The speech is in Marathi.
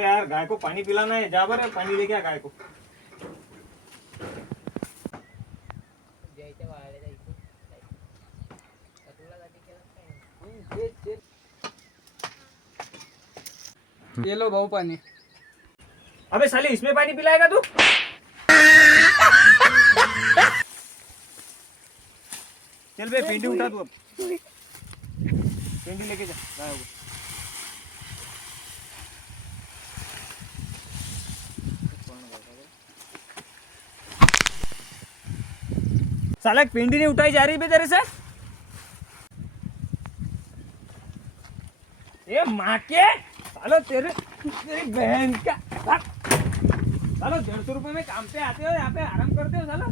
अरे यार गाय को पानी पिलाना है, जा बर पानी लेके आ गाय को. ये लो भाऊ पाणी. अबे साले इसमें पानी पिलाएगा तू? चल बे पेंडी उठा तू अब. पेंडी लेके जा गाय को. साला पेंडी नहीं उठाई जा रही बे तेरे से. ये माँ के साला तेरी बहन का. साला 150 रुपए में काम पे आते हो, यहाँ पे आराम करते हो साला.